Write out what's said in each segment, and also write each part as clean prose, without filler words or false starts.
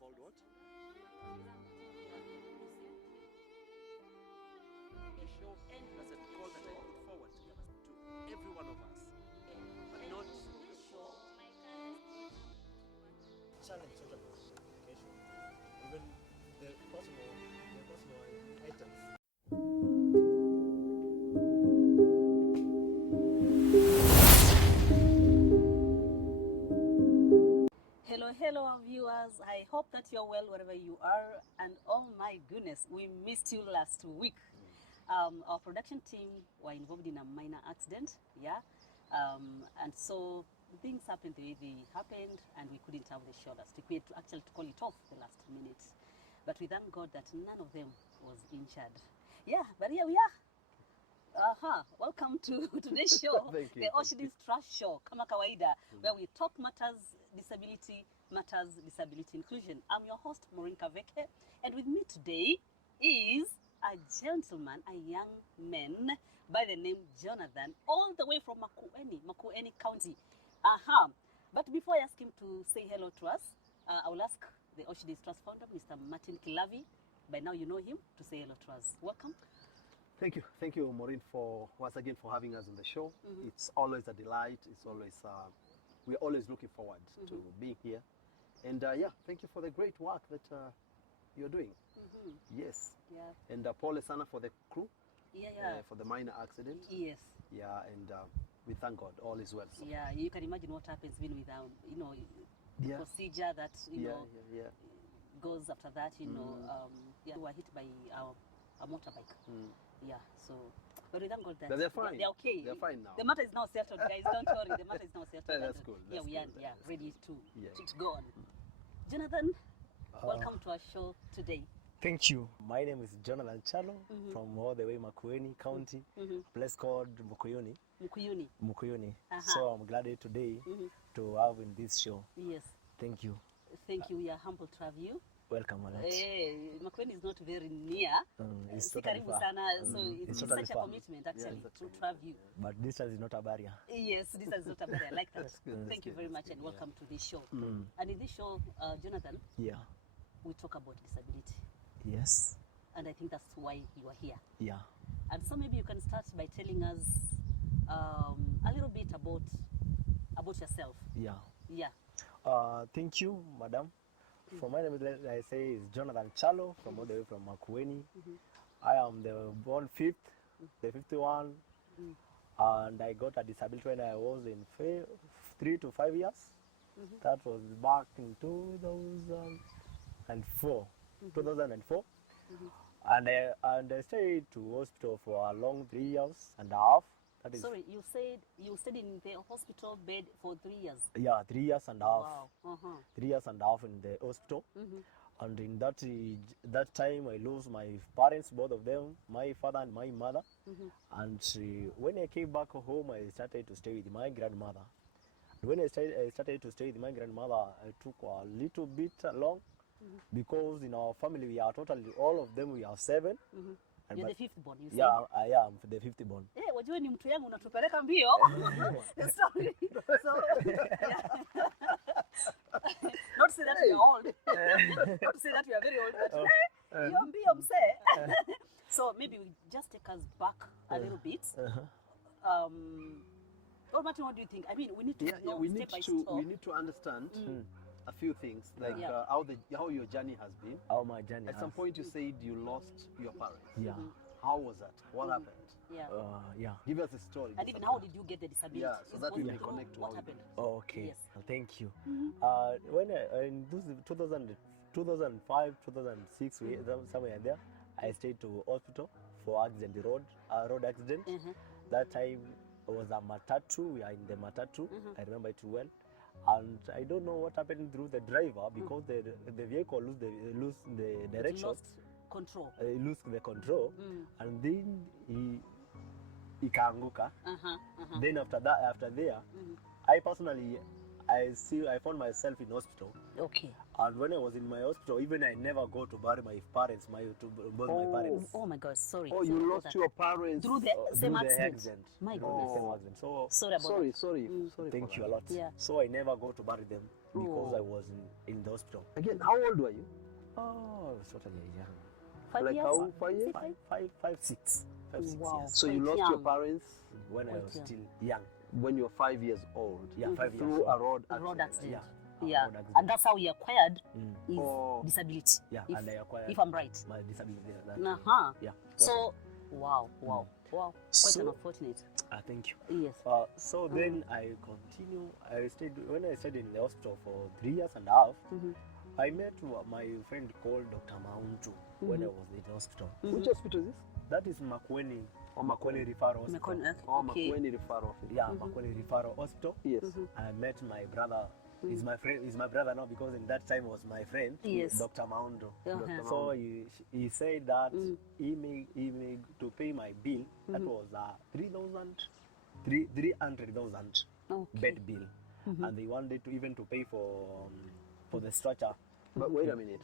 called what? A show and as a call that I put forward to every one of us, but not challenge sort of communication, even the personal items. Hello our viewers, I hope that you're well wherever you are, and oh my goodness, we missed you last week. Our production team were involved in a minor accident, and so things happened the way they happened, and we couldn't have the show last week. We had to actually call it off the last minute, but we thank God that none of them was injured. But here we are. Welcome to today's show, the Oshidis Trash Show, kama kawaida, where we talk matters disability inclusion. I'm your host, Maureen Kaveke, and with me today is a gentleman, a young man by the name Jonathan, all the way from Makueni County. But before I ask him to say hello to us, I will ask the Oshidis Trust founder, Mr. Martin Kilavi. By now you know him, to say hello to us. Welcome. Thank you, Maureen, for once again for having us on the show. It's always a delight. It's always we're always looking forward to being here, and thank you for the great work that you're doing. Yes. Yeah. And Paul Sana for the crew. For the minor accident. Yes. Yeah, and we thank God all is well. So. Yeah, you can imagine what happens when with the procedure that goes after that. We were hit by a motorbike. Yeah, so, but we thank God that they're fine. They're okay. They're fine now. The matter is now settled, guys. Don't worry. The matter is now settled. That's cool. We are ready to go on. Jonathan, welcome to our show today. Thank you. My name is Jonathan Chalo from all the way Makueni County, a place called Mukuyuni. Mukuyuni. So I'm glad today to have in this show. Yes. Thank you. Thank you. We are humbled to have you. Welcome, Alex. Makueni is not very near. It's totally far. So it's totally such a commitment actually to have you. But distance is not a barrier. Yes, distance is not a barrier. I like that. Thank you very much and welcome to this show. And in this show, Jonathan, we talk about disability. Yes. And I think that's why you are here. Yeah. And so maybe you can start by telling us a little bit about yourself. Yeah. Thank you, madam. For my name, I say is Jonathan Chalo from all the way from Makueni. I am the born fifth, the 51, and I got a disability when I was in 3 to 5 years. That was back in 2004. And I stayed to hospital for a long 3 years and a half. Sorry, you said you stayed in the hospital bed for 3 years? Yeah, 3 years and a half. Wow. 3 years and a half in the hospital. And in that time, I lost my parents, both of them, my father and my mother. And when I came back home, I started to stay with my grandmother. When I started to stay with my grandmother, I took a little bit long because in our family, we are totally, all of them, we are 7. You're the fifth born, you said? Yeah, I am the fifth born. Wajua ni mtu yangu unatupeleka mbio. Sorry. So, not to say that we are old. Not to say that we are very old. But you're mbio mse. So maybe we just take us back a little bit. Martin, what do you think? I mean, we need to know step by step. We need to understand a few things, like how your journey has been. How my journey At some point you said you lost your parents. Yeah. How was that? What happened? Yeah. Give us a story. And even how did you get the disability? Yeah, so that we may connect to what happened. Okay. Yes. Thank you. When in 2005, 2006, somewhere there, I stayed to hospital for road accident. That time it was a matatu. We are in the matatu. I remember it well. And I don't know what happened through the driver because the vehicle lose the direction. Lost control. Lose the control, and then he kaanguka. Then after there, I personally, I found myself in hospital. Okay. And when I was in my hospital, even I never go to bury my parents, my parents. Oh my God, sorry. Oh, you lost your parents through the same accident. My goodness. Same accident. So sorry about that. Sorry. Thank you a lot. Yeah. So I never go to bury them. because Oh. I was in the hospital. Again, how old were you? Oh, certainly young. 5 Like years? how 5 years? Is it five? Five, 6 Wow. years. So you Quite lost your young. parents When I Quite was young. still young. when you were 5 years old. Yeah, 5 years. Through a road A accident. road accident. Yeah. Yeah. road accident. And that's how he acquired Mm. his Oh. disability. Yeah, If, and I acquired if I'm right. my disability. That Uh-huh. Yeah. So, wow. Quite So- unfortunate. thank you. Yes. So then I continue. When I stayed in the hospital for 3 years and a half. Mhm. I met my friend called Dr. Mauntu when I was in the hospital. Which hospital is this? That is Makueni. Oh, Makueni Referral Hospital. Oh, Okay. Makueni Referral Office. Yeah, Makueni Referral Hospital. Yes. I met my brother. He's my friend. He's my brother now because in that time was my friend. Yes. Dr. Maundo. Uh-huh. So he said that he may to pay my bill. That was 300,000 Okay. bed bill, and they wanted to even to pay for the stretcher. But wait a minute.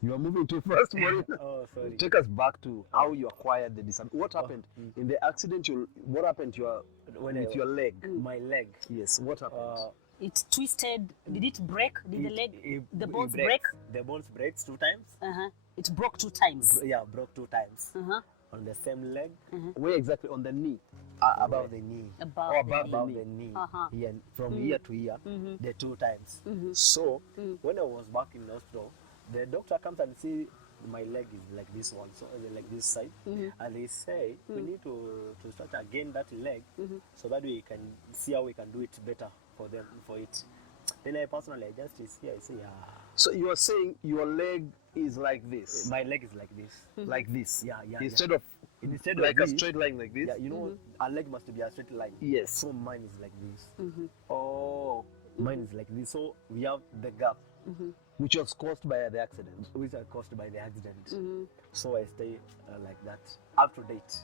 You are moving too fast, Maureen. Oh, sorry. Take us back to how you acquired the disability. What happened in the accident? What happened to your with your leg? My leg. Yes. What happened? It twisted. Did it break? Did the leg, the it bones break? breaks. The bones breaks 2 times. Uh-huh. It broke 2 times. Yeah, broke 2 times Uh-huh. on the same leg, Where exactly on the knee? above the knee. Above Oh, the knee. Above the knee, Uh-huh. here, from ear to ear, the 2 times. So when I was back in the hospital, the doctor comes and see my leg is like this one, so like this side, and they say we need to start again that leg, so that we can see how we can do it better for it. Then I personally just see, I say, So you are saying your leg is like this, my leg is like this. like this. Yeah, yeah. Instead of Instead like of a this, straight line like this. yeah, you know, a leg must be a straight line. Yes. So mine is like this. Oh, Mine is like this. So we have the gap, which was caused by the accident. which are caused by the accident. So I stay like that, up to date.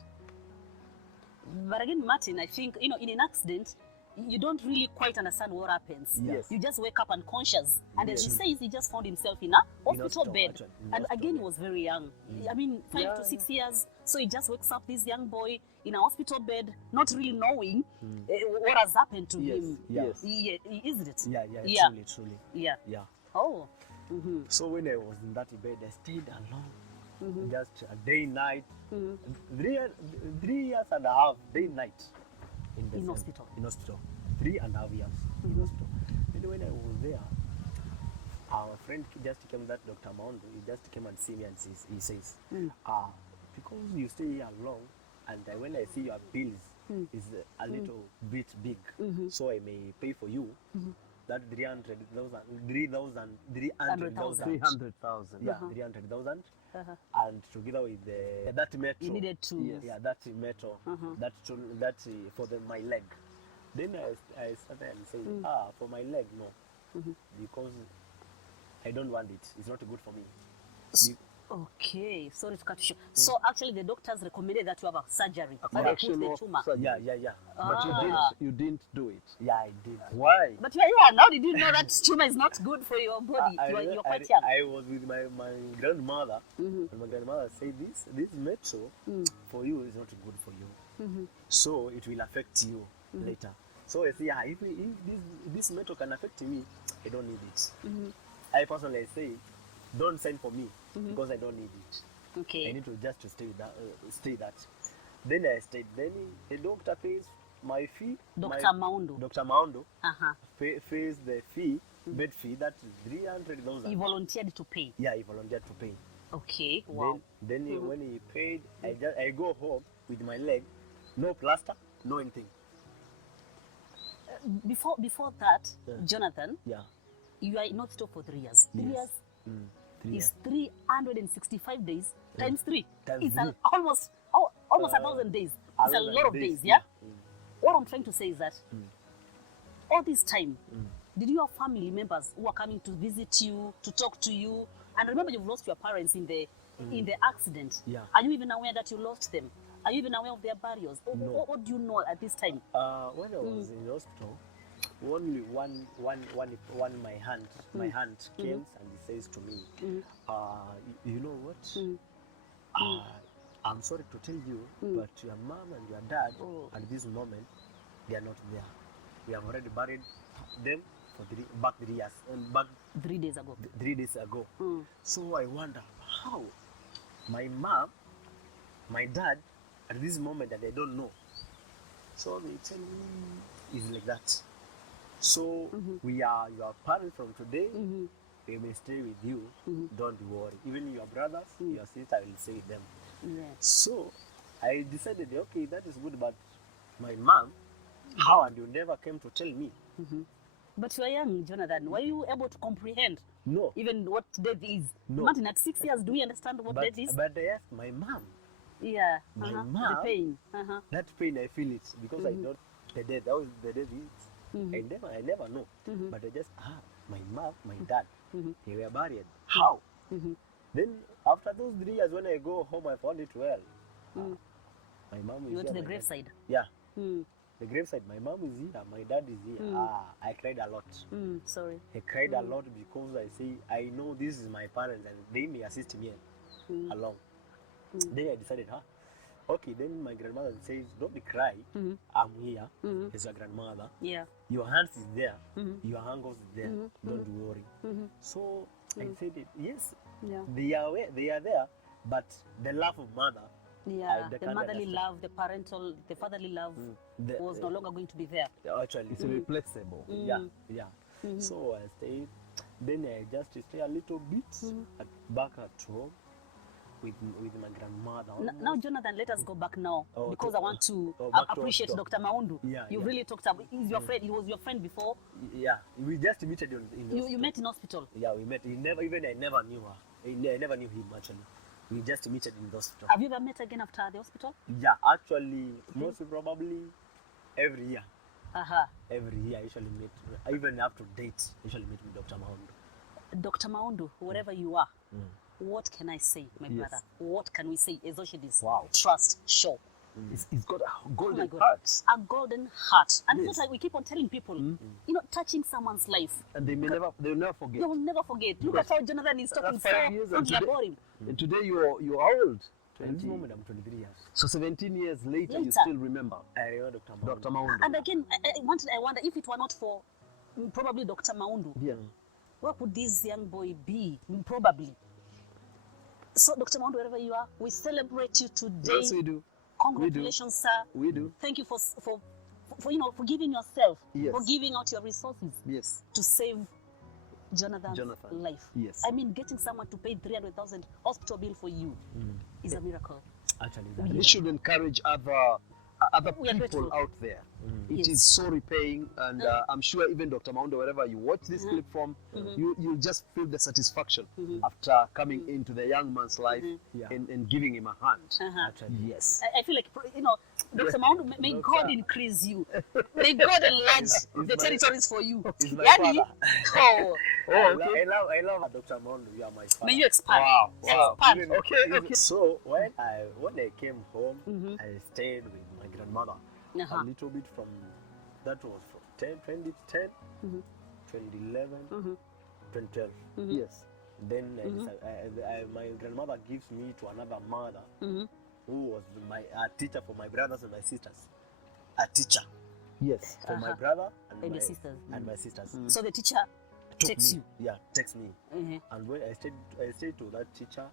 But again, Martin, I think, in an accident, you don't really quite understand what happens. Yes. You just wake up unconscious. And as he Yes. says, he just found himself in a hospital hospital, bed. actually, in And hospital again, he bed. was very young. I mean, 5 to 6 years. So he just wakes up, this young boy, in a hospital bed, not really knowing what has happened to Yes. him. Yes. Isn't it? Yeah, truly. Yeah. Yeah. Oh. So when I was in that bed, I stayed alone, just a day, night, 3 years and a half, day, night, the In same- hospital. In hospital, 3.5 years in hospital. And when I was there, our friend just came, that Dr. Mondo, he just came and see me and he says, because you stay here long, and when I see your bills is a little bit big, so I may pay for you. That 300,000, 300,000. 300,000. Yeah, 300,000. And together with that metal. You needed to. Yes. Yeah, that metal. That for my leg. Then I started and saying, for my leg, no. Because I don't want it. It's not good for me. Okay, sorry to cut you short. So actually, the doctors recommended that you have a surgery. A So they correction put the of tumor. surgery. Yeah. But you didn't do it. Yeah, I did. Why? But yeah, now did you know that tumor is not good for your body? You're quite young. I was with my grandmother, and my grandmother said this metal for you is not good for you. So it will affect you later. So I say, if this metal can affect me, I don't need it. I personally say, don't send for me because I don't need it. Okay. I need to just to stay that. Then I stayed. Then the doctor pays my fee. Dr. Maundo. Dr. Maundo Uh-huh. pays the fee, bed fee. That is 300,000. He volunteered to pay. Yeah, he volunteered to pay. Okay. Wow. Then when he paid, I go home with my leg, no plaster, no anything. Before that, Yeah. Jonathan, Yeah. you are in hospital for 3 years. 3 Yes. years 3 is 365 days times 3. Times It's three. almost 1,000 days. It's a lot of days, yeah. yeah? What I'm trying to say is that all this time, did you have family members who are coming to visit you, to talk to you? And remember, you've lost your parents in the accident. Yeah. Are you even aware that you lost them? Are you even aware of their burials? No. What do you know at this time? When I was in the hospital, only one my hand came and he says to me, you know what? I'm sorry to tell you, but your mom and your dad at this moment, they are not there. We have already buried them back 3 years, and back 3 days ago. 3 days ago. Mm. So I wonder how my mom, my dad, at this moment that I don't know. So they tell me it's like that. So we are your parents from today. We may stay with you. Don't worry. Even your brothers, your sister will say them. Yeah. So I decided, okay, that is good, but my mom, how, and you never came to tell me. But you are young, Jonathan. Were you able to comprehend No. even what death is? No. Martin, at 6 years, do we understand what death is? But I asked my mom. Yeah. My The mom- pain. That pain, I feel it because I know the death. How is the death is? I never know. But I just my mom, my dad, they were buried. How? Then after those 3 years, when I go home, I found it well. My mom is You went to here, the my dad- graveside. Yeah, Mm. the graveside. My mom is here. My dad is here. I cried a lot. Sorry. I cried a lot because I say I know this is my parents and they may assist me along. Then I decided, okay. Then my grandmother says, "Don't be cry. I'm here as your grandmother. Yeah. Your hands is there. Your ankles is there. Don't worry." So I said, yes, Yeah. they are there, but the love of mother, Yeah. they The can't motherly understand. love, the fatherly love The- was no longer going to be there. Actually, It's irreplaceable. yeah. So I stayed. Then I just stay a little bit back at home with my grandmother. Now, Jonathan, let us go back now Oh, because to- I want to back to appreciate hospital. Dr. Maundu. Yeah, You yeah. really talked about. He's your friend. He was your friend before. Yeah, we just met in the You hospital. met in hospital. Yeah, we met. I never knew her. I never knew him actually. We just met in the hospital. Have you ever met again after the hospital? Yeah, actually, most probably every year. Every year I usually meet, even up to date, I usually meet with Dr. Maundu. Dr. Maundu, wherever you are, what can I say, my Yes. brother? What can we say? Ezoshidis. Wow. Trust, show. It's got a Oh my golden God. heart. A golden heart. And Yes. it's like we keep on telling people, touching someone's life. And they will never forget. You will never forget. Look at how Jonathan is talking That's so 5 years and fondly about him. And today you're old. At this moment I'm 23 years. So 17 years later, you Later. still remember I remember Dr. Maundu. Dr. Maundu. And again, I wonder if it were not for probably Dr. Maundu, Yeah. where could this young boy be? Probably. So, Dr. Maundu, wherever you are, we celebrate you today. Yes, we do. Congratulations, sir. We do. Thank you for for giving yourself, Yes. for giving out your resources Yes. to save Jonathan's Jonathan. life. Yes. I mean, getting someone to pay 300,000 hospital bill for you is a miracle. Actually, We should encourage other We are people grateful. out there. It Yes. is so repaying, and I'm sure even Dr. Maundu, wherever you watch this clip from, you'll just feel the satisfaction after coming into the young man's life Yeah. and giving him a hand. Actually. Yes. I feel like, Dr. Maundu, may God increase you. May God enlarge the territories for you. He's my Yani, father. oh, I love Dr. Maundu. You are my father. may you expand. Wow. Expand. Even- Okay. even- So when I came home, I stayed with my grandmother a little bit from that was from 2010, 2011, 2012. Yes. Then my grandmother gives me to another mother who was a teacher for my brothers and my sisters. A teacher Yes. for my brother And my your sisters. And my sisters. So the teacher Took takes me. you. Yeah, takes me. And when I stayed to that teacher.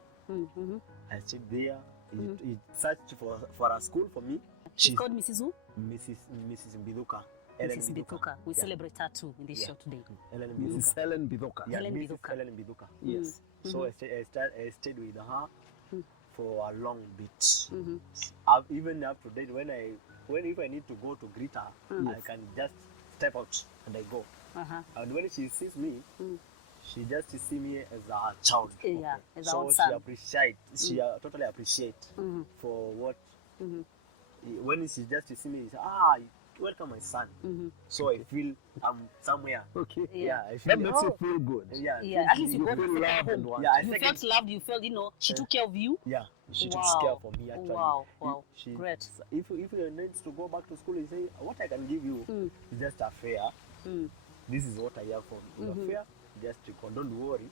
I stayed there. He searched for a school for me. She's called Mrs. Who? Mrs. Mbiduka. Mrs. Bithuka. We celebrate her too in this Yeah. show today. Ellen Mrs. Mbiduka. Helen Bithoka. Yeah, Helen Mrs. Mbiduka. Helen Mbiduka. Yes. So I stayed with her for a long bit. Even up to date, if I need to go to greet her, I can just step out and I go. And when she sees me, she just sees me as a child. Yeah, as our so own she son. appreciates. She totally appreciates for what. When she just sees me, she says, welcome my son. So I feel I'm somewhere. Okay. Yeah. I feel That makes you feel good. Yeah, Yeah, at least you You got feel to loved and home. wanted. Yeah, I You think felt loved, you felt, she took care of you. Yeah, she took Wow. care for me actually. Wow. She, Great. If you need to go back to school, you say, what I can give you is just a fare. This is what I have for your fare. Just don't worry.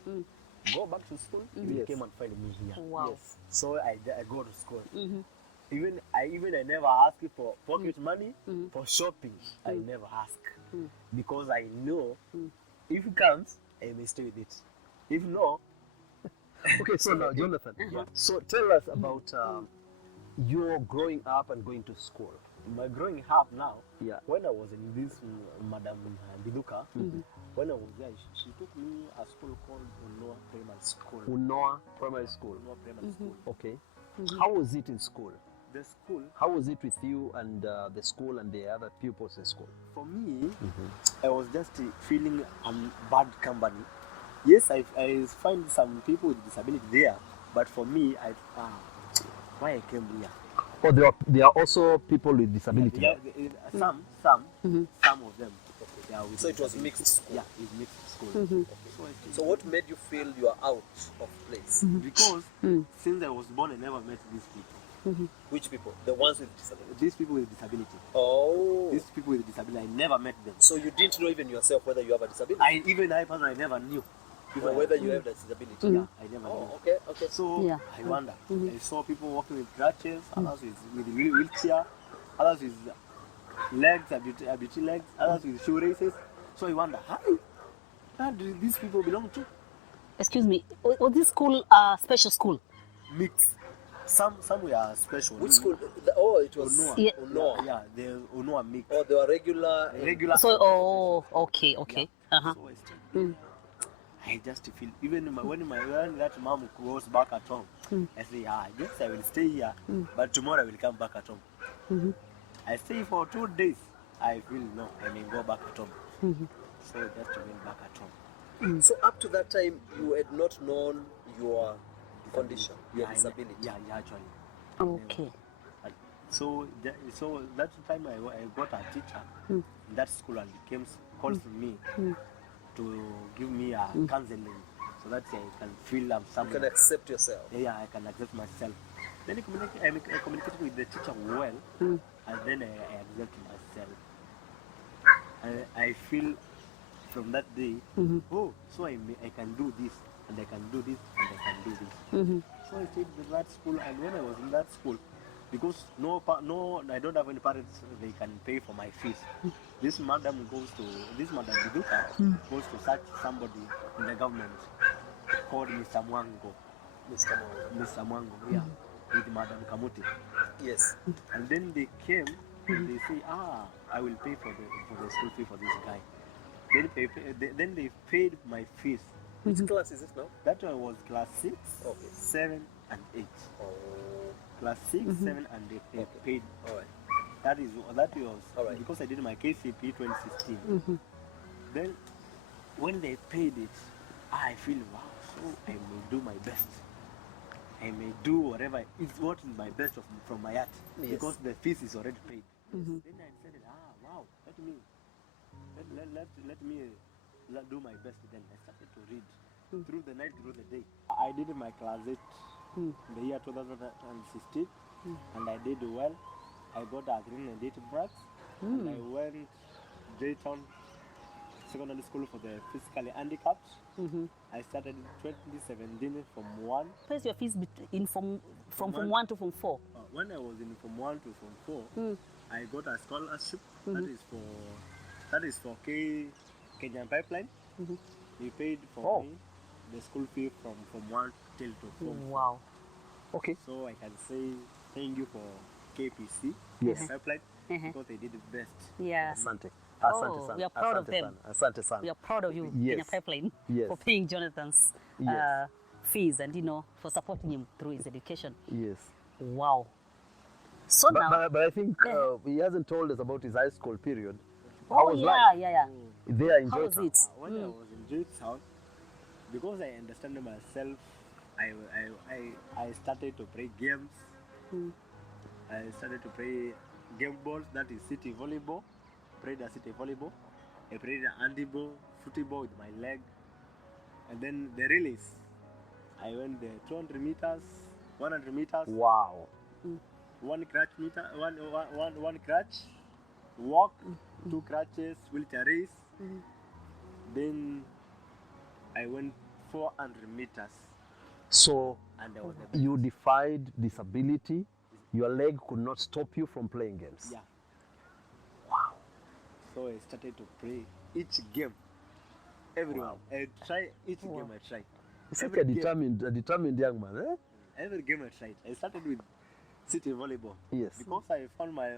Go back to school. You Yes. came and find me here. Wow. Yes. So I go to school. Even I never ask for pocket money for shopping. I never ask because I know If it comes, I may stay with it. If no, Okay, so now, Jonathan, Yeah. so tell us about your growing up and going to school. my growing up now, Yeah. when I was in this Madam Biduka, when I was there, she took me a school called Unoa Primary School. Unoa Primary School. Unoa Primary School. Okay. How was it in school? The school, How was it with you and the school and the other pupils in school? for me, I was just feeling bad company. Yes, I find some people with disability there, but for me, why I came here. Oh, there are also people with disability. Some of them. They are with So it was disability. mixed school. Yeah, it's mixed school. So what made you feel you are out of place? Because since I was born, I never met these people. Which people? The ones with disability. These people with disability. Oh. These people with disability, I never met them. So you didn't know even yourself whether you have a disability? I never knew. Or whether you have a disability? Yeah, I never knew. Oh, okay. So Yeah. I wonder. I saw people walking with crutches, others with wheelchair, others with legs, amputee legs, others with shoelaces. So I wonder, how do these people belong to? Excuse me, was this school a special school? Mix. Some were special. Which school? It was Unoa. Yeah. Unoa. Yeah, the Unoa mix. Oh, they were regular. Regular. So, okay. So I still, I just feel when that mom goes back at home, I say, I guess I will stay here, but tomorrow I will come back at home. I stay for 2 days. I feel no, I may go back at home. So I just went back at home. So up to that time, you had not known your condition, your Yeah, disability. Yeah, actually. Okay. So that time I got a teacher in that school and he calls me to give me a counseling so that I can feel I'm You somewhere. can accept yourself. Yeah, I can accept myself. Then I communicated with the teacher well, and then I accept myself. And I feel from that day, oh, so I can do this, and I can do this, and I can do this. So I stayed in that school, and when I was in that school, because I don't have any parents, they can pay for my fees. This madam Biduka goes to search somebody in the government called Mr. Mwango. Mr. Mwango, yeah, with Madam Kamuti. Yes. And then they came and they say, I will pay for the school fee for this guy. Then they paid my fees. Which class is it now? That one was class 6, Okay. 7, and 8. Oh. Class 6, 7, and 8. They paid. All right. That was All right. because I did my KCP 2016. Then when they paid it, I feel wow, so I may do my best. I may do whatever is what is my best from my heart, Yes. because the fees is already paid. Then I decided, wow, let me do my best. Then I started to read through the night, through the day. I did my class 8 in the year 2016, and I did well. I got a green and 8 marks, and I went Dayton Secondary School for the physically handicapped. I started in 2017 from 1. Where's your fees in from 1 to from 4? When I was in from 1 to from 4, I got a scholarship that is for Kenyan Pipeline. They paid for me the school fee from 1 till to 4. Wow. Okay. So I can say thank you for KPC, Yes. Pipeline, because they did the best. Yeah. Asante. Oh, Asante sana. we are proud of Asante them. sana. Asante sana. We are proud of you, Yes. Kenya Pipeline, Yes. for paying Jonathan's Yes. fees and, for supporting him through his education. Yes. Wow. So now, But I think he hasn't told us about his high school period. oh How was yeah, life yeah. there in How was Georgetown? it? When I was in Georgetown, because I understand myself, I started to play games. I started to play game balls, that is city volleyball. Played a city volleyball. I played a handball, football with my leg. And then the relays. I went the 200 meters, 100 meters, Wow. one crutch meter, one crutch, walk, 2 crutches, wheelchair race. Then I went 400 meters, So and I was the best. you defied disability. Your leg could not stop you from playing games. Yeah. Wow. So I started to play each game. everyone. I try each game I try. Such Every a game- determined young man, eh? Every game I tried. I started with city volleyball. Yes. Because I found my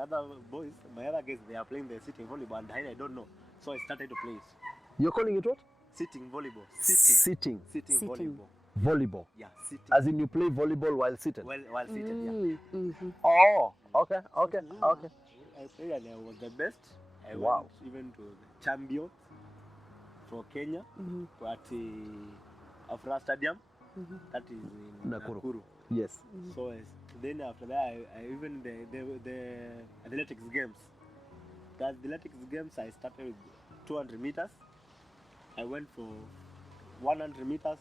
other boys, my other guys, they are playing the city volleyball, and I don't know. So I started to play it. You're calling it what? Sitting volleyball. Sitting. Sitting Sitting. volleyball. Volleyball. Yeah, sitting. As in you play volleyball while sitting. While seated, yeah. Oh, okay. I played and I was the best. I Wow. went even to the champions for Kenya at the Afra Stadium. That is in Nakuru. Nakuru. Yes. So then after that, I even the athletics games. The athletics games I started with 200 meters. I went for 100 meters,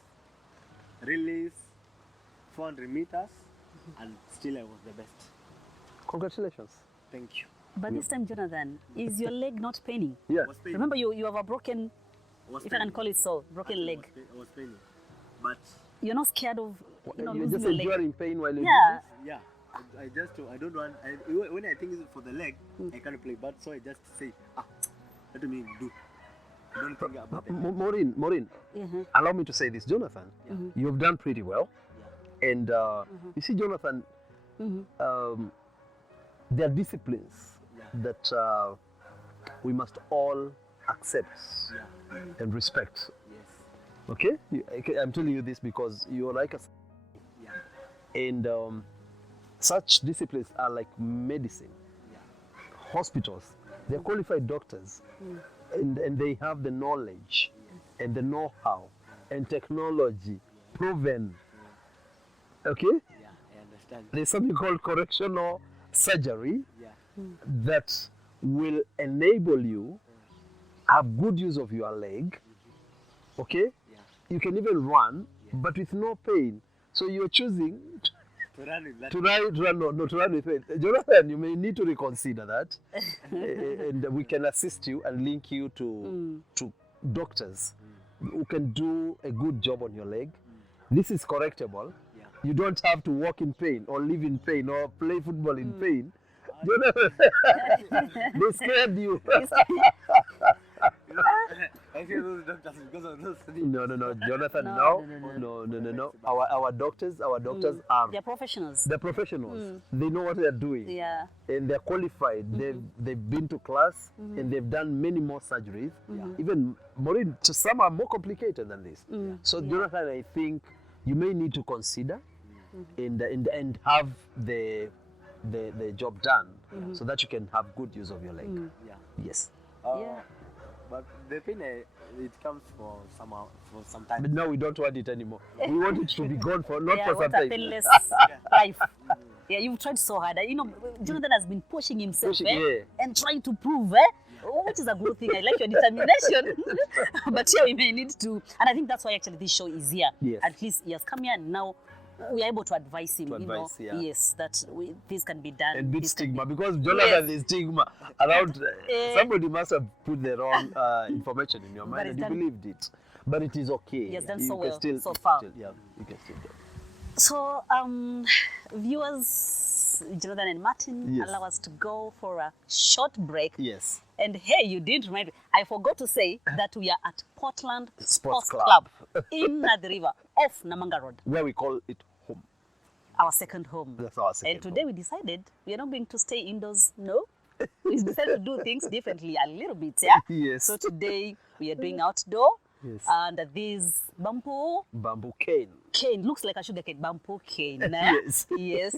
relays, 400 meters, and still I was the best. Congratulations. Thank you. But this time, Jonathan, is your leg not paining? Yes. Was paining. Remember, you have a broken, Was if I can paining. call it so, broken leg. I was paining. But You're not scared of, You're losing just your leg? enduring pain while you Yeah. yeah, I don't want. When I think it's for the leg, I can't play. But so I just say, let me do. I don't think about do it. this. Maureen, allow me to say this. Jonathan, you've done pretty well. And you see, Jonathan, there are disciplines that we must all accept and respect. Yes. Okay? I'm telling you this because you're like us. Yeah. And such disciplines are like medicine, hospitals. They're qualified doctors, and they have the knowledge and the know-how and technology proven. Okay? Yeah, I understand. There's something called correctional surgery Yeah. that will enable you have good use of your leg. Okay? Yeah. You can even run, but with no pain. So you're choosing To run with that. to run with pain. Jonathan, you may need to reconsider that, and we can assist you and link you to doctors who can do a good job on your leg. This is correctable. Yeah. You don't have to walk in pain or live in pain or play football in pain. Jonathan, they scared you. You know, I fear those doctors because of those things. No, Jonathan, No. Our doctors are They're professionals. they're professionals. They know what they're doing. Yeah. And they're qualified. They've been to class and they've done many more surgeries. Even Maureen, some are more complicated than this. So Jonathan, I think you may need to consider and have the job done so that you can have good use of your leg. Yeah. Yes. Yeah. But the pain, it comes for some time. But now we don't want it anymore. We want it to be gone for not for What some a time. painless life. Yeah, you've tried so hard. You know, Jonathan has been pushing himself and trying to prove, which is a good thing. I like your determination. But here we may need to, and I think that's why actually this show is here. Yes. At least he has come here and now we are able to advise him, yeah. yes, that this can be done. And beat this can be- stigma, because Jonathan is stigma around. Somebody must have put the wrong information in your But mind it's and you done- believed it. But it is okay. He has done You so can well so far. yeah, you can still do. So, viewers, Jonathan and Martin, Yes. allow us to go for a short break. Yes. And hey, you didn't remind me. I forgot to say that we are at Portland Sports Sports Club. Club in the river off Namanga Road, Where we call it home. our second home. That's our second And today we decided we are not going to stay indoors. No, we decided to do things differently a little bit. Yeah. Yes. So today we are doing outdoor. Yes. And this bamboo Bamboo cane. cane looks like a sugar cane. Bamboo cane. Yes. Yes.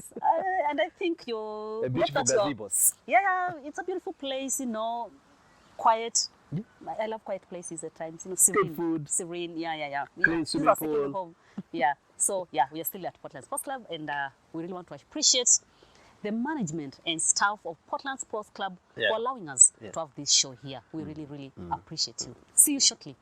And I think you're A beautiful that's your- gazebos. Yeah, it's a beautiful place, quiet. I love quiet places at times, serene. food. Serene, yeah. Clean This is swimming our second pool. home. Yeah, so yeah, we are still at Portland Sports Club, and we really want to appreciate the management and staff of Portland Sports Club for allowing us to have this show here. We really, really appreciate you. See you shortly.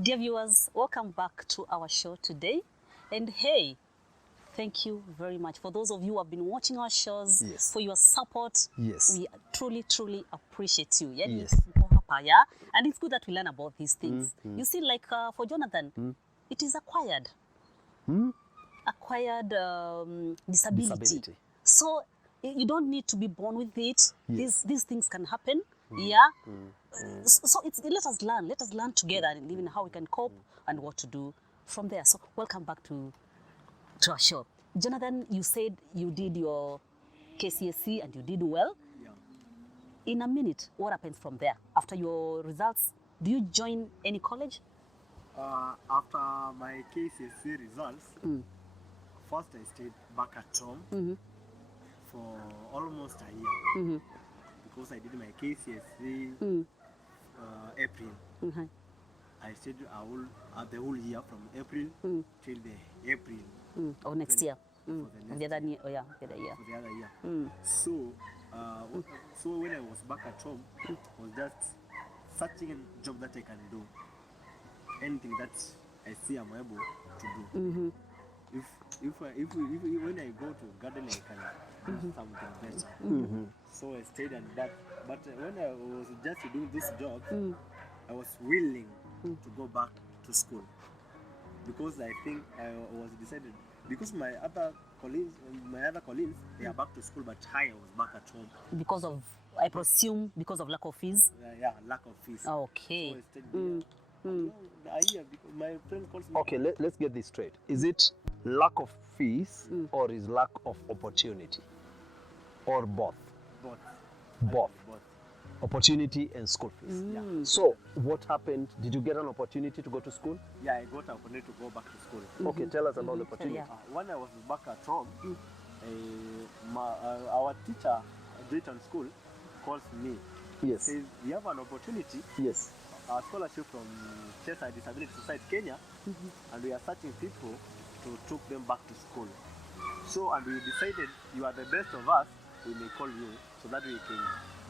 Dear viewers, welcome back to our show today. And hey, thank you very much. For those of you who have been watching our shows, Yes. for your support, Yes. we truly, truly appreciate you. Yeah? Yes. Yeah? And it's good that we learn about these things. You see, like for Jonathan, it is acquired. acquired disability. So you don't need to be born with it. Yes. These things can happen. Yeah. So it's let us learn. Let us learn together and even how we can cope and what to do from there. So welcome back to our show. Jonathan, you said you did your KCSE and you did well. Yeah. In a minute, what happens from there? After your results, do you join any college? After my KCSE results, first I stayed back at home for almost a year because I did my KCSE April. I stayed the whole year from April till the April Or next year? for the The next other year. Oh yeah, the other year. for the other year. So, so when I was back at home, I was just searching a job that I can do. Anything that I see I'm able to do. When I go to gardening, I can do something better. So I stayed at that. But when I was just doing this job, I was willing to go back to school because I think I was decided because my other colleagues they are back to school, but I was back at home Because of, I presume, because of lack of fees? yeah, lack of fees. Okay. So I stayed there. A year because my friend calls me. Okay, let's get this straight. Is it lack of fees or is lack of opportunity? Or both? Both. Both. Both. Opportunity and school fees. Yeah. So what happened? Did you get an opportunity to go to school? Yeah, I got an opportunity to go back to school. Okay, tell us about the opportunity. Yeah. When I was back at home, our teacher, Dayton School, calls me. Yes. Says we have an opportunity, Yes. a scholarship from Cheshire Disability Society Kenya, and we are searching people to take them back to school. So, and we decided you are the best of us. We may call you so that we can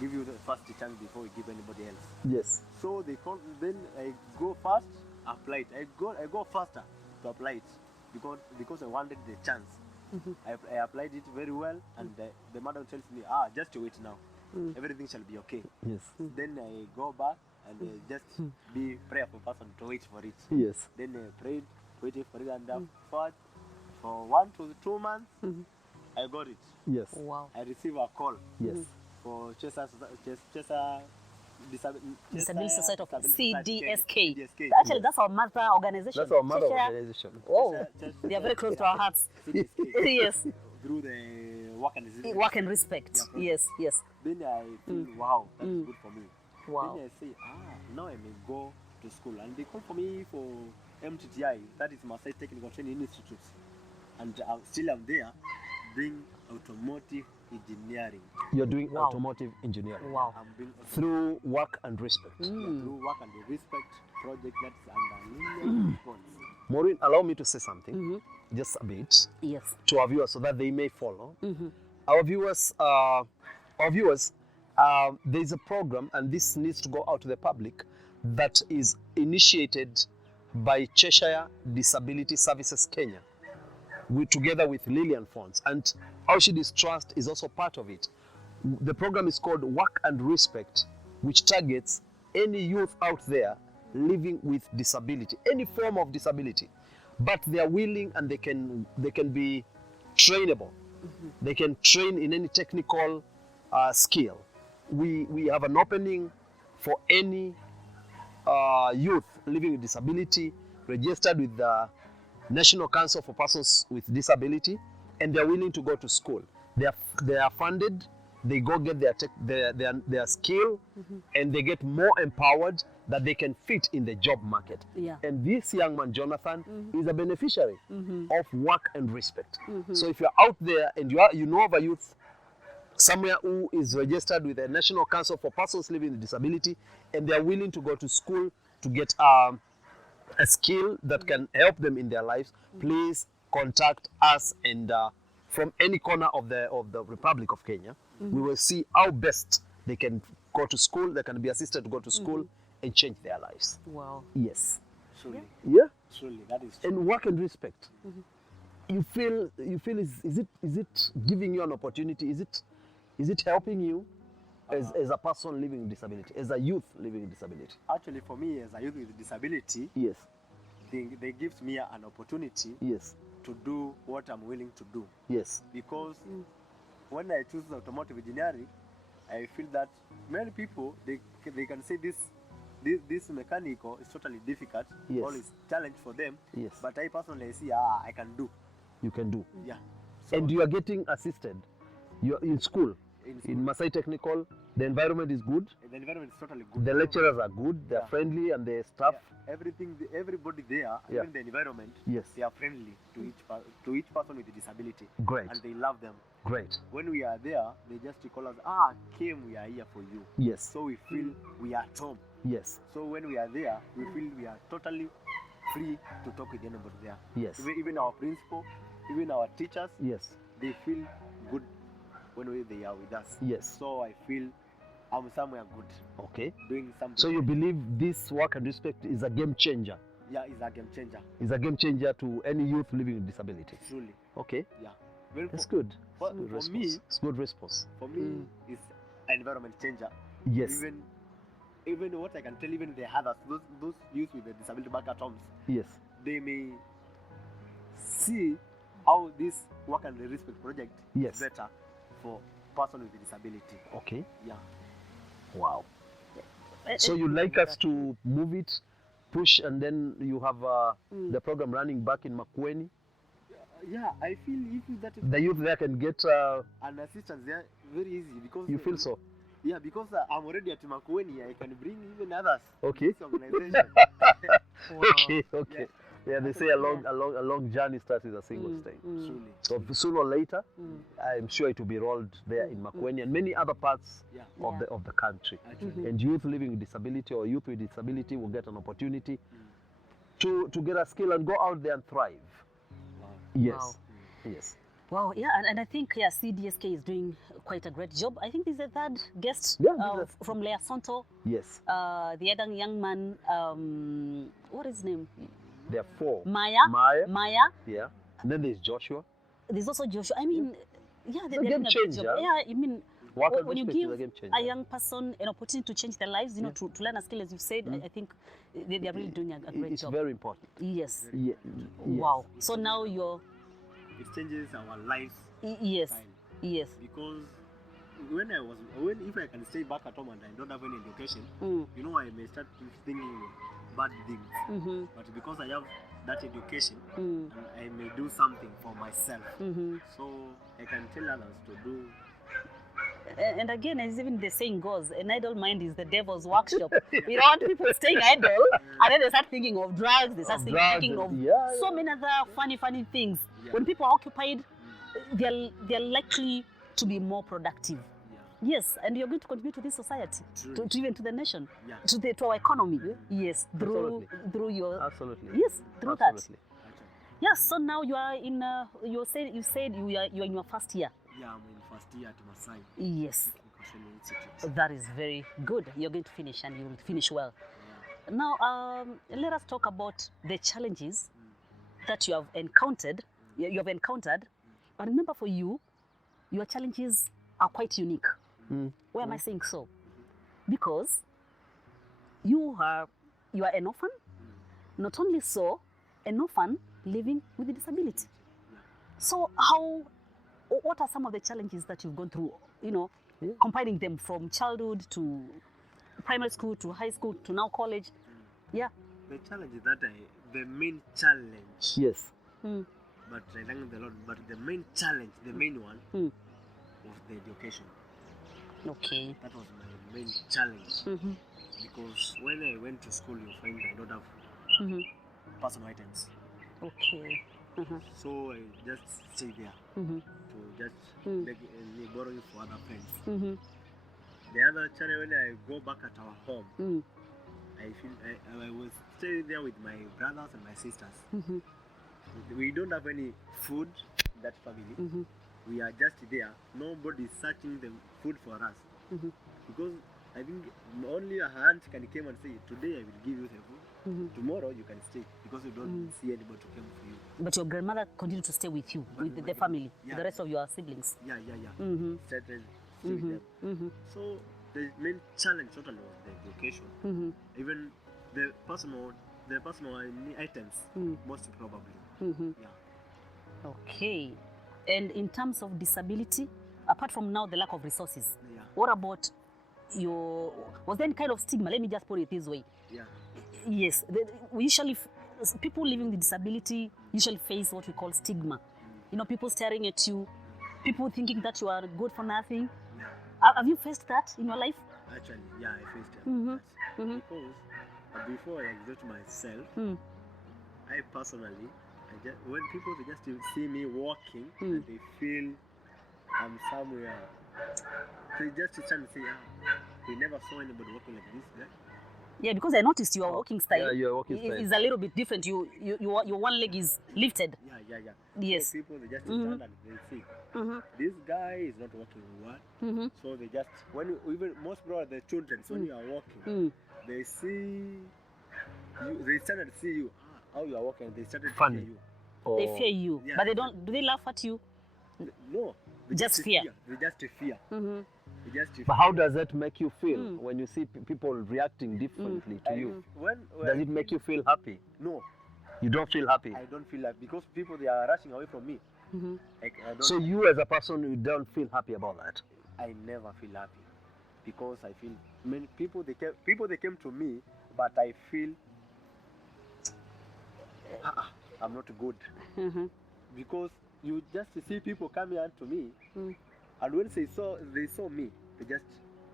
give you the first chance before we give anybody else. Yes. So they call. Then I go first, apply it. I go faster to apply it because I wanted the chance. I applied it very well, and the madam tells me, just wait now. Everything shall be okay. Yes. Then I go back and just be prayerful person to wait for it. Yes. Then I prayed, waited for it, and for 1 to 2 months, I got it. Yes. Wow. I received a call Yes. for Cheshire Disability Society of CDSK. CDSK. Actually, that's our mother organization. That's our mother Cheshire. organization. Oh, Cheshire- they are very close to our hearts. CDSK. Yes. Through the work and resilience. Work and respect. Yeah, Yes, yes. Then I feel, wow, that's good for me. Wow. Then I say, now I may go to school. And they call for me for MTTI, that is Maasai Technical Training Institute. And still I'm there doing automotive engineering. You're doing Wow. automotive engineering. Wow. I'm doing Through work and respect. through work and the respect project that's under Lilian Bonds. Maureen, allow me to say something, just a bit, Yes. to our viewers so that they may follow. Our viewers, there's a program, and this needs to go out to the public, that is initiated by Cheshire Disability Services Kenya, together with Lilian Funds, and Aushidis Trust is also part of it. The program is called Work and Respect, which targets any youth out there living with disability, any form of disability, but they are willing and they can be trainable. They can train in any technical skill. We have an opening for any youth living with disability registered with the National Council for Persons with Disability, and they are willing to go to school. They are funded. They go get their skill, and they get more empowered that they can fit in the job market. Yeah. And this young man, Jonathan, is a beneficiary of Work and Respect. So if you're out there and you know of a youth somewhere who is registered with the National Council for Persons Living with Disability, and they're willing to go to school to get a skill that can help them in their lives, please contact us, and from any corner of the Republic of Kenya, we will see how best they can go to school, they can be assisted to go to school and change their lives. Wow. Yes. Truly, Yeah. truly, that is true. And Work and Respect. You feel is it giving you an opportunity? Is it helping you as a person living with disability, as a youth living with disability? Actually, for me, as a youth with disability, Yes. they gives me an opportunity Yes. to do what I'm willing to do. Yes. Because when I choose automotive engineering, I feel that many people they can say this mechanical is totally difficult, Yes. or is challenge for them. Yes. But I personally see I can do. You can do. Yeah. And you are getting assisted. You are in school. In In Masai Technical, the environment is good. the environment is totally good. The lecturers are good. They are Yeah. friendly, and the staff. Yeah, everything, everybody there, Yeah. even the environment, Yes. they are friendly to each person with a disability, Great. and they love them. Great. When we are there, they just call us, Kim, we are here for you. Yes. So we feel we are at home. Yes. So when we are there, we feel we are totally free to talk with anybody there. Yes. Even our principal, even our teachers, Yes. they feel good when they are with us. Yes. So I feel I'm somewhere good, Okay. doing something. So you believe this work and respect is a game changer? Yeah, it's a game changer, Is a game changer to any youth living with disability? truly. Okay. Yeah. Well, That's good. for- It's good for response. me- It's good response. For me, it's an environment changer. Yes. Even what I can tell, even the others, those youth with the disability back at homes, Yes. they may see how this work and respect project Yes. is better for person with a disability. Okay. Yeah. Wow. So you like us to move it, push, and then you have the program running back in Makueni. Yeah, I feel if that The youth there can get. an assistance there very easy because You feel so? Yeah, because I'm already at Makueni, I can bring even others. Okay. To this organization. Okay. Okay. Yeah, they say a long journey starts with a single step. Truly. So sooner or later, I'm sure it will be rolled there in Makueni and many other parts Yeah. of the country. Actually. And youth living with disability or youth with disability will get an opportunity to get a skill and go out there and thrive. Wow. Yes. Wow. Yes. Wow, yeah, and I think CDSK is doing quite a great job. I think this is the third guest Yeah, this is from Lea Sonto, Yes. the other young man, what is his name? There are four. Maya. Maya. Yeah. And then there's Joshua. There's also Joshua. I mean, yeah, It's a they're game doing a good changer. job. Yeah, I mean, Work and when you respect is give a game changer. a young person an opportunity to change their lives, you know, to learn a skill, as you said, I think they're really doing a great It's job. very important. Yes. Yes. Wow. So now you're, It changes our life yes, style. yes. Because if I can stay back at home and I don't have any education, you know, I may start thinking bad things. But because I have that education, and I may do something for myself. So I can tell others to do. And again, as even the saying goes, an idle mind is the devil's workshop. We don't want people staying idle, and then they start thinking of drugs, they start thinking of so many other funny things. Yeah. When people are occupied, they're likely to be more productive. Yeah. Yes, and you're going to contribute to this society, True. to even to the nation, Yeah. to our economy. Yes, through your Absolutely. yes, through Absolutely. Actually. yes. So now you are in. You said you're in your first year. Yeah, I'm in first year at Masai Yes, Technical Institute. that is very good. You're going to finish, and you will finish well. Yeah. Now, let us talk about the challenges that you have encountered. But remember, for you, your challenges are quite unique. Why am I saying so? Because you are an orphan. Not only so, an orphan living with a disability. So what are some of the challenges that you've gone through? You know, combining them from childhood to primary school to high school to now college. Yeah. The challenge is that the main challenge, Yes. but I thank the Lord, but the main challenge, the main one, was the education. Okay. That was my main challenge. Because when I went to school, you find I don't have personal items. Okay. So I just stay there to just make borrowing for other friends. The other challenge, when I go back at our home, I feel I was staying there with my brothers and my sisters. We don't have any food in that family. We are just there. Nobody is searching the food for us. Because I think only a aunt can come and say, today I will give you the food. Tomorrow you can stay because you don't see anybody to come for you. But your grandmother continued to stay with you, with the family, Yeah. the rest of your siblings. Yeah. Started stay with them. So the main challenge totally was the education. Even the personal items, most probably. Yeah. Okay. And in terms of disability, apart from now the lack of resources, Yeah. what about was there any kind of stigma? Let me just put it this way. Yeah. Yes, we usually, people living with disability usually face what we call stigma. You know, people staring at you, people thinking that you are good for nothing. Yeah. Have you faced that in your life? Actually, yeah, I faced it. Mhm. That. Mhm. Because before I exert myself, Mm. I personally, when people they just see me walking, Mm. and they feel I'm somewhere, they just stand and say, we never saw anybody walking like this. Yeah? Yeah, because I noticed your walking style. Yeah, your walking style is a little bit different. Your one leg is lifted. Yeah. Yes. So people they just Mhm. stand and they see Mhm. this guy is not walking well. Mhm. So they just even most probably the children when you are walking, Mm. they see you, they stand and see you how you are walking. They started Funny. to fear you. They fear you, Yeah. but they don't. Do they laugh at you? No, they Just fear. They just fear. Mhm. They just fear. But how does that make you feel Mm. when you see people reacting differently to you? When Does it make you feel happy? No, You don't feel happy. I don't feel that because people they are rushing away from me. Mhm. Like I don't. So you as a person, you don't feel happy about that? I never feel happy because I feel many people they came to me, but I feel I'm not good Mhm. because you just see people coming out to me, Mm. and when they saw me, they just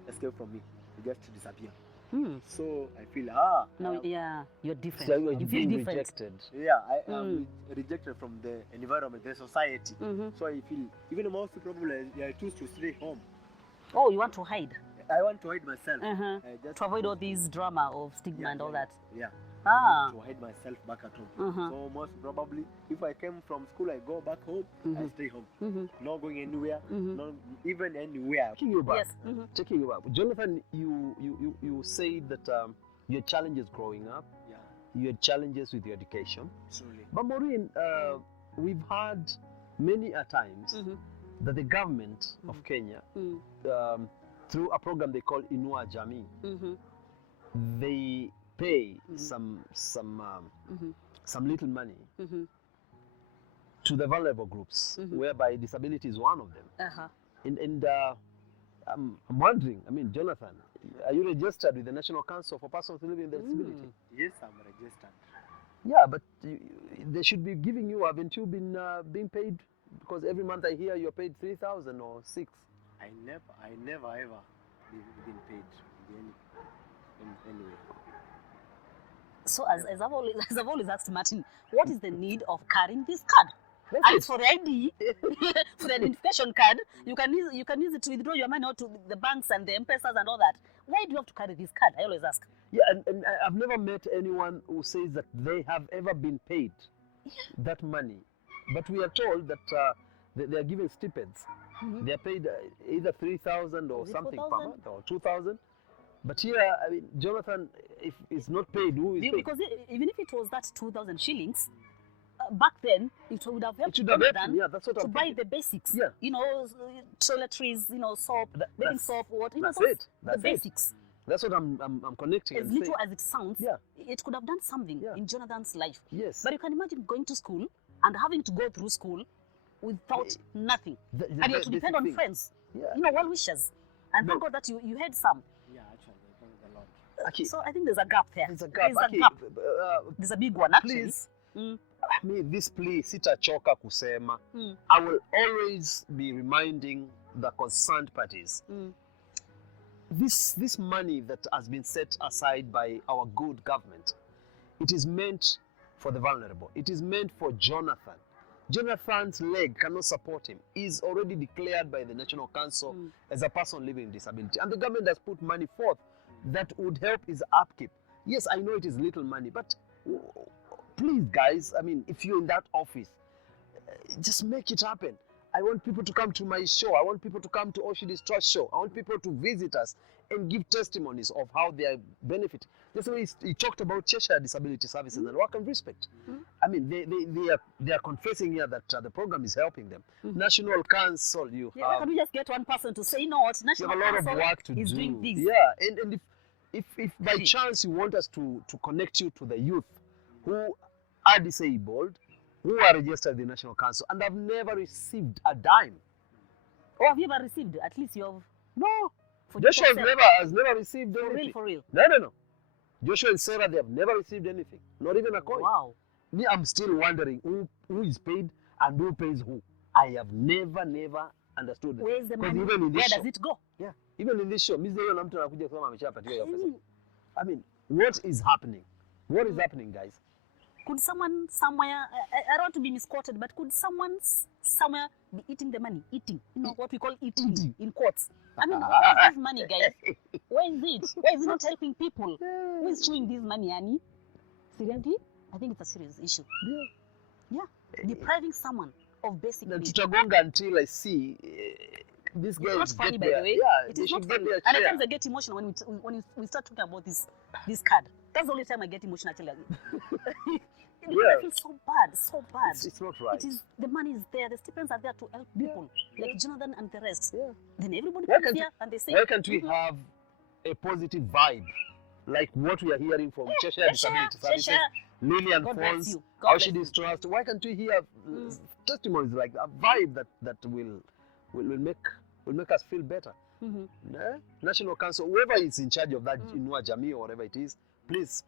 escape from me, they just disappear. Mm. So I feel No, yeah, you're different. So you are you feel being different. rejected. yeah, I am rejected from the environment, the society. Mhm. So I feel even most probably I choose to stay home. Oh, you want to hide I want to hide myself. Uh-huh. I just to avoid all these drama of stigma and all that. Yeah. Ah. To hide myself back at home. Uh-huh. So most probably, if I came from school, I go back home. I stay home. Mhm. Not going anywhere. Mhm. Not even anywhere. Taking you back. Yes. Mhm. Taking you back. Jonathan, you said that you had challenges growing up. Yeah. You had challenges with your education. Truly. But Maureen, we've had many a times Mhm. that the government of Kenya, Mm. through a program they call Inua Jamii, Mhm. they pay Mhm. some little money Mhm. to the vulnerable groups, Mhm. whereby disability is one of them. Uh-huh. And I'm wondering, I mean, Jonathan, are you registered with the National Council for Persons Living with Disability? Yes, I'm registered. Yeah, but they should be giving you. Haven't you been being paid? Because every month I hear you're paid 3,000 or 6. I never ever been paid in any way. So as I've always asked Martin, what is the need of carrying this card? That's And it. for the ID, for the identification card, you can use it to withdraw your money out to the banks and the M-Pesas and all that. Why do you have to carry this card? I always ask. Yeah, and I've never met anyone who says that they have ever been paid that money. But we are told that they are given stipends. Mhm. They are paid either 3,000 or Is it something per 4,000? month or 2,000. But here, I mean, Jonathan, if it's not paid, who is paid? Because even if it was that 2,000 shillings, back then it would have helped It should have helped everyone him, yeah, that's what to I'm buy thinking. the basics. Yeah. You know, toiletries, soap, baking That's- soap, water. that's those- it. That's the it. basics. That's what I'm connecting. As and little saying. as it sounds, Yeah. it could have done something Yeah. in Jonathan's life. Yes. But you can imagine going to school and having to go through school without nothing. The And you have to basic depend on thing. friends, Yeah. well wishers. And thank No. God that you had some. Yeah, actually, thank the Lord. Okay. So I think there's a gap there. There's a gap. There's Okay, a gap. There's a big one, actually. please. Mm. Me, this plea, sitachoka kusema. Mm. I will always be reminding the concerned parties. Mm. This money that has been set aside by our good government, it is meant for the vulnerable. It is meant for Jonathan. Jonathan's leg cannot support him. He's already declared by the National Council as a person living with disability. And the government has put money forth that would help his upkeep. Yes, I know it is little money, but please, guys, I mean, if you're in that office, just make it happen. I want people to come to my show. I want people to come to Oshidi's Trust show. I want people to visit us and give testimonies of how they are benefiting. That's why he talked about Cheshire Disability Services and work and respect. I mean, they are confessing here that the program is helping them. National Council, you Yeah, why have, can't we just get one person to say, you know what, you National have a lot of Council work to is do. doing this. Yeah, and if by chance you want us to connect you to the youth who are disabled, who are registered in the National Council and have never received a dime. Or have you ever received? At least you have. No. For Joshua yourself. has never received For anything. real, for real. No. Joshua and Sarah, they have never received anything. Not even a coin. Wow. Me, I'm still wondering who is paid and who pays who. I have never understood that. Where is the 'Cause money? even in this Where show, does it go? Yeah. Even in this show, mimi sijaona mtu anakuja kusema ameshapatiwa hiyo pesa. mean, I mean, what is happening? What is happening, guys? Could someone somewhere, I don't want to be misquoted, but could someone somewhere be eating the money? Eating. You know, what we call eating in quotes. I mean, where is this money, guys? Where is it? Why is it not helping people? Who is chewing this money, Annie? Seriously? I think it's a serious issue. Yeah. Depriving someone of basic needs. Tutagonga until I see this guy. It's not funny, by the way. Yeah, it they is not should get funny. their And at share. times I get emotional when we start talking about this card. That's the only time I get emotional. Actually, I feel so bad, so bad. It's not right. It is, the money is there, the stipends are there to help people like Jonathan and the rest. Yeah. Then everybody Why comes can't here and they say, Why can't we have a positive vibe like what we are hearing from Cheshire Disability Services, Lillian God bless Falls, you. God how bless she you. distrust? Why can't we hear testimonies like a vibe that will make us feel better? National Council, whoever is in charge of that Inua Jamii or whatever it is, please,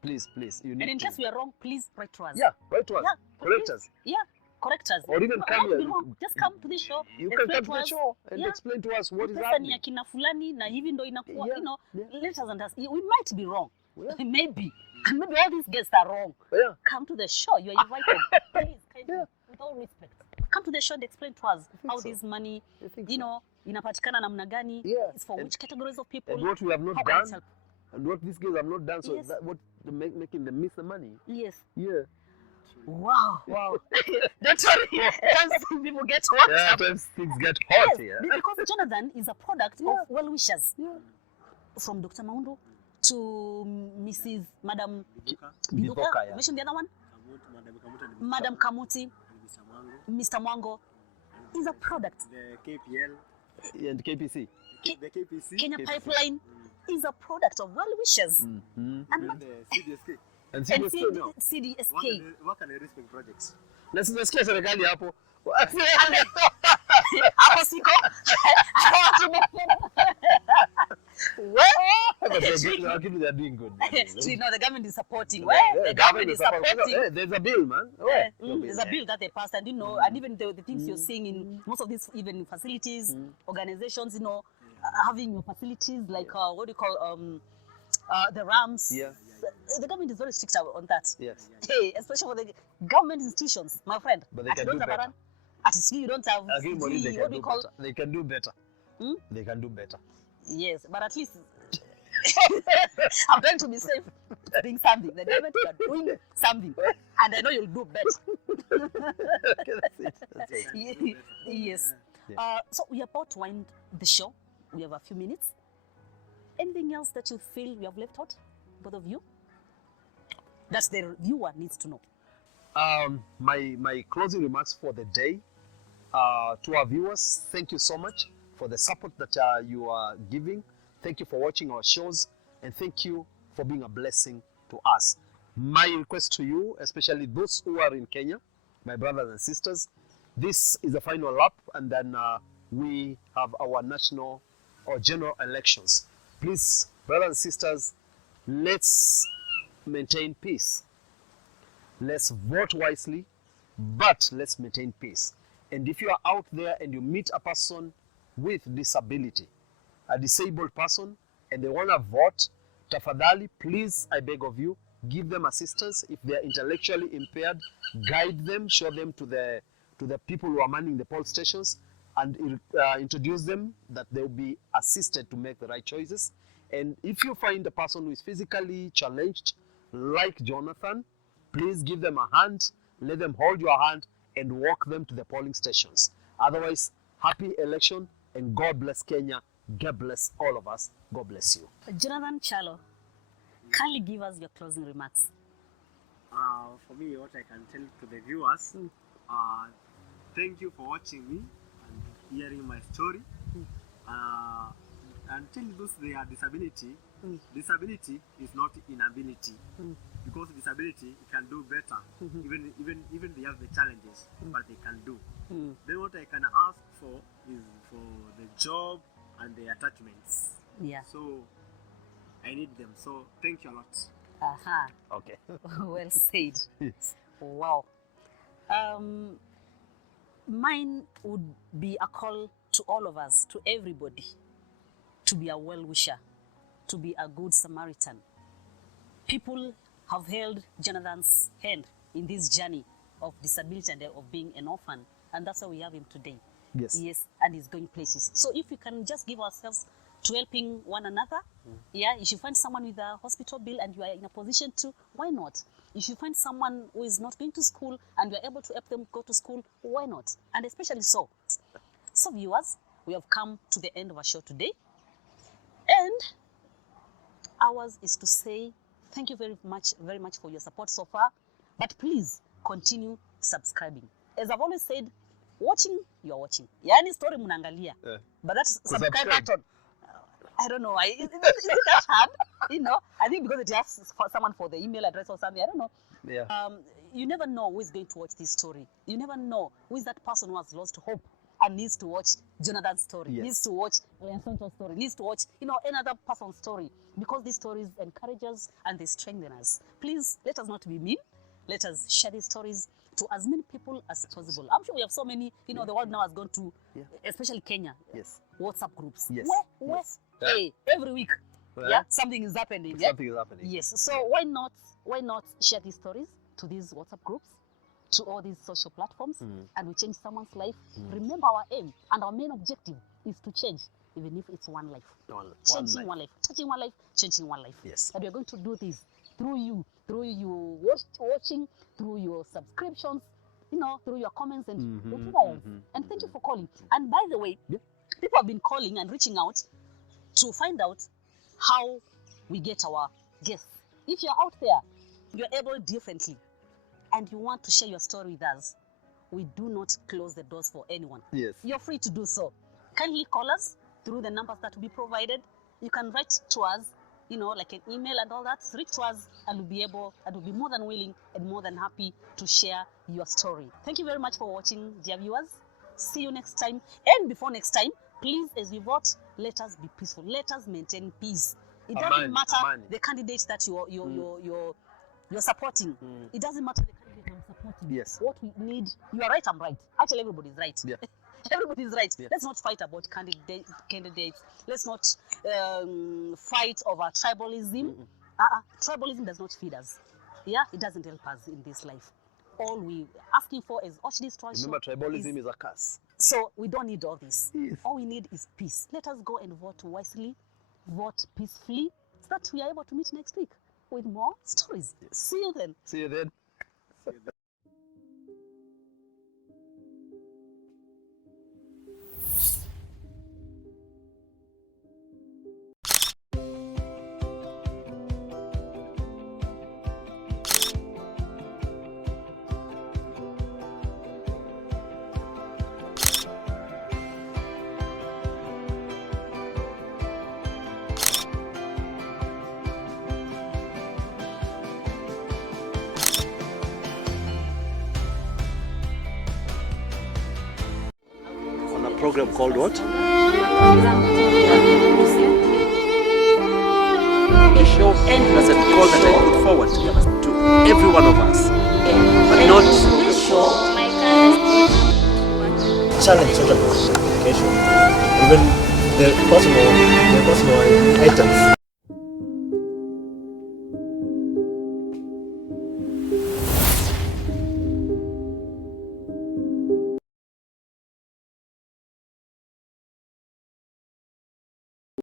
you need and in to. case we are wrong, please write to us. Yeah, write to us. Yeah, Correct please. us. Yeah, correct us. Or even No, come I might be here. wrong. Just come to the show. You can explain come to the us. show and Yeah. explain to us what is Pesa ni happening. akina fulani na hivi ndo inakuwa, Yeah, you know, yeah. let us understand. We might be wrong. Yeah. Maybe all these guests are wrong. Yeah. Come to the show. You are invited. Please, kindly, Yeah. with all respect, come to the show and explain to us think how so. this money, I think you so. know, inapatikana namna gani, Yeah. it's for And- which categories of people. And what we have not How can it done, help? and what these guys have not done, so Yes. that what making them miss the money. Yes. Yeah. Wow. Don't worry. Sometimes people get worked Yeah, up. sometimes things get hot Yes, here. because Jonathan is a product Yeah. of well-wishers. Yeah. From Dr. Maundu to Mrs. Madam Bibuka, Bibuka. yeah. Mention the other one? Kamuti, Madam Kamuti, Mr. Mr. Mwango, Mwango. Is a product. the KPL, And KPC. the KPC, Kenya KPC. Pipeline is a product of well-wishers. Mm-hmm. And and the CDSK. And and seriously, no. CDSK. Work and respect projects. Na sijasikia serikali hapo. Hapo siko. But they're doing good. So, you know, the government is supporting. Yeah, Well, the government is supporting. supporting. Hey, there's a bill, man. There's a bill that they passed, and you know, and even the things you're seeing in most of these even facilities, organizations, you know, having your facilities like what do you call the ramps. Yeah. The government is very strict on that. Yes. Hey, especially for the government institutions, my friend. But they At can you do don't have better. At you don't have. Again, Maureen, they what can do you do call? better. They can do better. Hmm? They can do better. Yes, but at least I'm trying to be safe, doing something. The government are doing something, and I know you'll do better. Okay, that's it. Yes. Yeah. So we're about to wind the show. We have a few minutes. Anything else that you feel we have left out, both of you? That the viewer needs to know. My closing remarks for the day to our viewers, thank you so much for the support that you are giving. Thank you for watching our shows, and thank you for being a blessing to us. My request to you, especially those who are in Kenya, my brothers and sisters, this is the final lap, and then we have our national or general elections. Please, brothers and sisters, let's maintain peace. Let's vote wisely, but let's maintain peace. And if you are out there and you meet a person with disability, a disabled person, and they want to vote, tafadhali, please, I beg of you, give them assistance. If they are intellectually impaired, guide them, show them to the people who are manning the poll stations, and introduce them that they will be assisted to make the right choices. And if you find a person who is physically challenged, like Jonathan, please give them a hand, let them hold your hand, and walk them to the polling stations. Otherwise, happy election, and God bless Kenya. God bless all of us. God bless you. Jonathan Chalo, kindly give us your closing remarks. For me, what I can tell to the viewers, thank you for watching me and hearing my story. And tell those they are disability. Disability is not inability. because disability can do better. Even they have the challenges, but they can do. Then what I can ask for is for the job and the attachments. Yeah. So I need them. So thank you a lot. Aha. Okay. Well said. Yes. Wow. Mine would be a call to all of us, to everybody, to be a well-wisher, to be a good Samaritan. People have held Jonathan's hand in this journey of disability and of being an orphan, and that's why we have him today. Yes. Yes, and he's going places. So if we can just give ourselves to helping one another, yeah, if you find someone with a hospital bill and you are in a position to, why not? If you find someone who is not going to school and you are able to help them go to school, why not? And especially so. So viewers, we have come to the end of our show today. And ours is to say thank you very much for your support so far. But please continue subscribing. As I've always said, watching, you're watching. Yani story munangalia. But that's subscribe button. I don't know. Is it that hard? You know, I think because it asks for someone for the email address or something. I don't know. Yeah. You never know who is going to watch this story. You never know who is that person who has lost hope and needs to watch Jonathan's story, Yes. needs to watch Leon's story, needs to watch, another person's story, because these stories encourage us and they strengthen us. Please, let us not be mean. Let us share these stories to as many people as possible. I'm sure we have so many, the world now has gone to, especially Kenya, Yes. WhatsApp groups. Yes. Where? Yes. Hey, every week, something is happening. Yeah? Something is happening. Yes. So why not share these stories to these WhatsApp groups, to all these social platforms, and we change someone's life. Remember, our aim and our main objective is to change, even if it's one life. Changing one life, touching one life, changing one life. Yes. And we're going to do this through you watching, through your subscriptions, through your comments and whatever else. And thank you for calling. And by the way, people have been calling and reaching out to find out how we get our guests. If you're out there, you're able differently, and you want to share your story with us, we do not close the doors for anyone. Yes. You're free to do so. Kindly call us through the numbers that will be provided. You can write to us, like an email and all that. Reach to us, and we'll be more than willing and more than happy to share your story. Thank you very much for watching, dear viewers. See you next time. And before next time, please, as we vote, let us be peaceful. Let us maintain peace. It doesn't matter the candidates that you're supporting. It doesn't matter the candidate I'm supporting. Yes. What we need, you are right, I'm right. Actually, everybody's right. Yeah. Everybody's right. Yeah. Let's not fight about candidates. Let's not fight over tribalism. Tribalism does not feed us. Yeah, it doesn't help us in this life. All we asking for is watch this story. Remember, tribalism is a curse. So we don't need all this. Yes. All we need is peace. Let us go and vote wisely, vote peacefully, so that we are able to meet next week with more stories. Yes. See you then. See you then. On a program called what? The show was a call that I put forward to every one of us, but not challenge social education. Even the personal items